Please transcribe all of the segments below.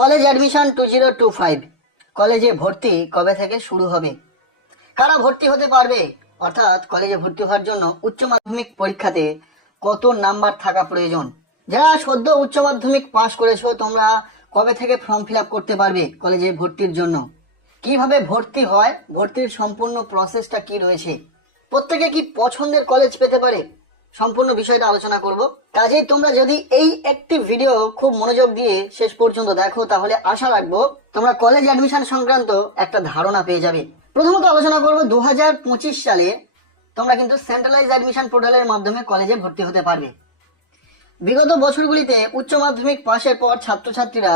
College admission 2025 কলেজে ভর্তি কবে থেকে শুরু হবে? কারা ভর্তি হতে পারবে? অর্থাৎ কলেজে ভর্তি হওয়ার জন্য উচ্চ মাধ্যমিক পরীক্ষাতে কত নাম্বার থাকা প্রয়োজন? যারা সদ্য উচ্চ মাধ্যমিক পাশ করেছো তোমরা কবে থেকে ফর্ম ফিল আপ করতে পারবে কলেজে ভর্তির জন্য? কিভাবে ভর্তি হয়, ভর্তির সম্পূর্ণ প্রসেসটা কি রয়েছে, প্রত্যেকে কি পছন্দের কলেজ পেতে পারে, সম্পূর্ণ বিষয়টা আলোচনা করব। কাজেই তোমরা যদি এই একটি ভিডিও খুব মনোযোগ দিয়ে শেষ পর্যন্ত দেখো তাহলে আশা রাখবো তোমরা কলেজ অ্যাডমিশন সংক্রান্ত একটা ধারণা পেয়ে যাবে। প্রথমত আলোচনা করবো 2025 সালে তোমরা কিন্তু সেন্ট্রালাইজ অ্যাডমিশন পোর্টালের মাধ্যমে কলেজে ভর্তি হতে পারবে। বিগত বছরগুলিতে উচ্চ মাধ্যমিক পাশের পর ছাত্রছাত্রীরা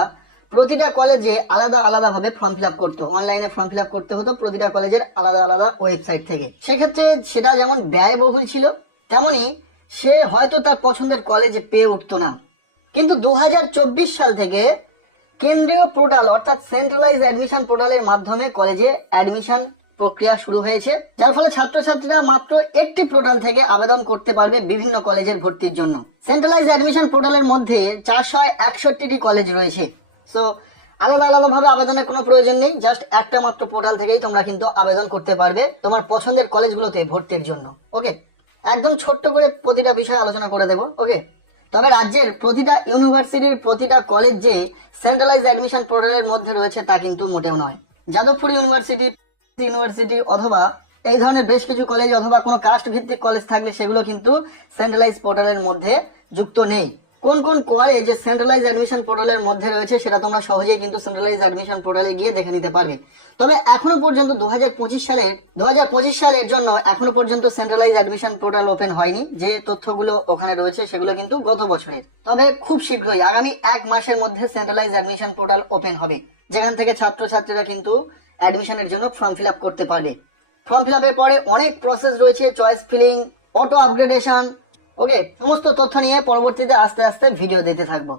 প্রতিটা কলেজে আলাদা আলাদা ভাবে ফর্ম ফিল আপ করতো, অনলাইনে ফর্ম ফিল আপ করতে হতো প্রতিটা কলেজের আলাদা আলাদা ওয়েবসাইট থেকে। সেক্ষেত্রে সেটা যেমন ব্যয়বহুল ছিল তেমনি সে হয়তো তার পছন্দের কলেজে পেয়ে উঠতো না। কিন্তু 2024 সাল থেকে কেন্দ্রীয় পোর্টাল অর্থাৎ সেন্ট্রালাইজ অ্যাডমিশন পোর্টালের মাধ্যমে কলেজে অ্যাডমিশন প্রক্রিয়া শুরু হয়েছে, যার ফলে ছাত্রছাত্রীরা মাত্র একটি পোর্টাল থেকে আবেদন করতে পারবে বিভিন্ন কলেজের ভর্তির জন্য। সেন্ট্রালাইজ অ্যাডমিশন পোর্টালের মধ্যে 461টি কলেজ রয়েছে। সো আলাদা আলাদা ভাবে আবেদনের কোনো প্রয়োজন নেই, জাস্ট একটা মাত্র পোর্টাল থেকেই তোমরা কিন্তু আবেদন করতে পারবে তোমার পছন্দের কলেজগুলোতে ভর্তির জন্য। ওকে, একদম ছোট্ট করে প্রতিটা বিষয় আলোচনা করে দেবো। ওকে, তবে রাজ্যের প্রতিটা ইউনিভার্সিটির প্রতিটা কলেজ যে সেন্ট্রালাইজ অ্যাডমিশন পোর্টালের মধ্যে রয়েছে তা কিন্তু মোটেও নয়। যাদবপুর ইউনিভার্সিটি অথবা এই ধরনের বেশ কিছু কলেজ অথবা কোনো কাস্ট ভিত্তিক কলেজ থাকলে সেগুলো কিন্তু সেন্ট্রালাইজ পোর্টালের মধ্যে যুক্ত নেই। কোন কোন কলেজ সেন্ট্রালাইজ অ্যাডমিশন পোর্টালের মধ্যে রয়েছে সেটা তোমরা সহজেই কিন্তু সেন্ট্রালাইজ অ্যাডমিশন পোর্টালে গিয়ে দেখে নিতে পারবে। তবে এখনো পর্যন্ত 2025 সালের জন্য এখনো পর্যন্ত সেন্ট্রালাইজ অ্যাডমিশন পোর্টাল ওপেন হয়নি। যে তথ্যগুলো ওখানে রয়েছে সেগুলো কিন্তু গত বছরের। তবে খুব শীঘ্রই আগামী 1 মাসের মধ্যে সেন্ট্রালাইজ অ্যাডমিশন পোর্টাল ওপেন হবে, যেখান থেকে ছাত্রছাত্রীরা কিন্তু অ্যাডমিশনের জন্য ফর্ম ফিল আপ করতে পারবে। ফর্ম ফিল আপের পরে অনেক প্রসেস রয়েছে, চয়েস ফিলিং, অটো আপগ্রেডেশন। ওকে, সমস্ত তথ্য নিয়ে পরবর্তীতে আস্তে আস্তে ভিডিও দিতে থাকবো।